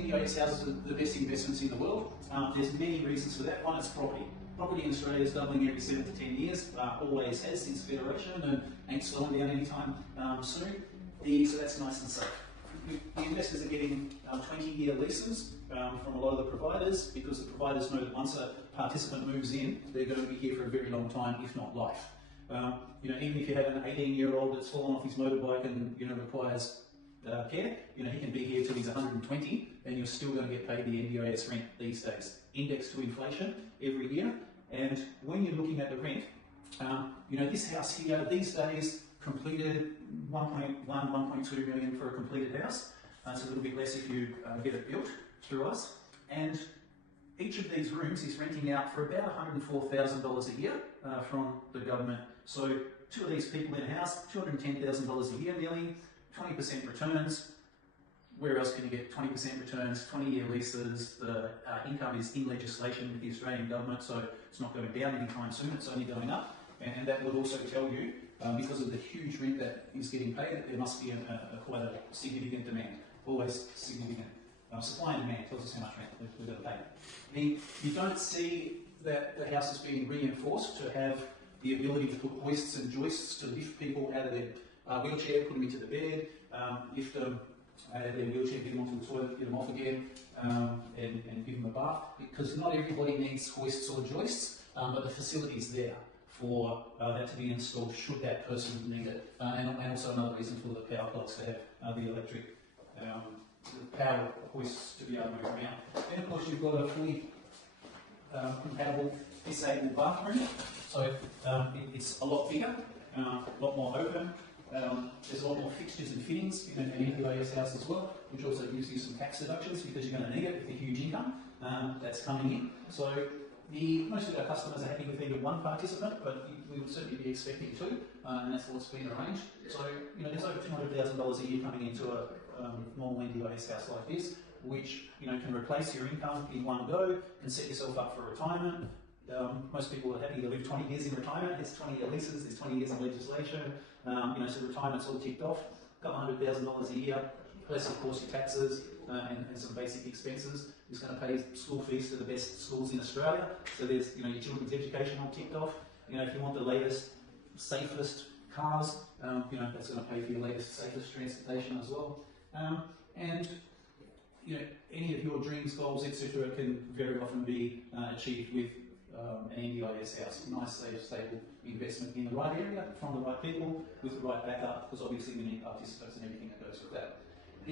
NDIS houses are the best investments in the world. There's many reasons for that. One is property. Property in Australia is doubling every 7 to 10 years, always has since Federation, and ain't slowing down anytime soon. So that's nice and safe. The investors are getting 20-year leases from a lot of the providers, because the providers know that once a participant moves in, they're going to be here for a very long time, if not life. Even if you have an 18-year-old that's fallen off his motorbike and requires care, he can be here till he's 120, and you're still going to get paid the NDIS rent these days, indexed to inflation every year. And when you're looking at the rent, this house here these days completed 1.2 million for a completed house. It's a little bit less if you get it built through us. And each of these rooms is renting out for about $104,000 a year from the government. So two of these people in a house, $210,000 a year nearly, 20% returns. Where else can you get 20% returns, 20-year leases? The income is in legislation with the Australian government, so it's not going down anytime soon, it's only going up. And that would also tell you, because of the huge rent that is getting paid, that there must be quite a significant demand, always significant. Supply and demand tells us how much rent we're going to pay. You don't see that the house is being reinforced to have the ability to put hoists and joists to lift people out of their wheelchair, put them into the bed, lift them out of their wheelchair, get them onto the toilet, get them off again, and give them a bath. Because not everybody needs hoists or joists, but the facility is there for that to be installed should that person need it. And also another reason for the power plugs to have the electric power hoists to be able to move around. Then of course you've got a fully compatible disabled bathroom. So it's a lot bigger, a lot more open. There's a lot more fixtures and fittings in an NDIS house as well, which also gives you some tax deductions because you're going to need it with the huge income that's coming in. So most of our customers are happy with either one participant, but we would certainly be expecting two, and that's what's been arranged. So there's over $200,000 a year coming into a normal NDIS house like this, which can replace your income in one go, can set yourself up for retirement. Most people are happy to live 20 years in retirement. There's 20-year leases, there's 20 years in legislation. So retirement's all ticked off. A couple $100,000 a year, plus of course your taxes and some basic expenses. Is going to pay school fees to the best schools in Australia. So there's your children's education all ticked off. If you want the latest, safest cars, that's going to pay for your latest, safest transportation as well. And any of your dreams, goals, etc., can very often be achieved with an NDIS house. Nice, safe, stable investment in the right area, from the right people, with the right backup, because obviously we need participants and everything that goes with that.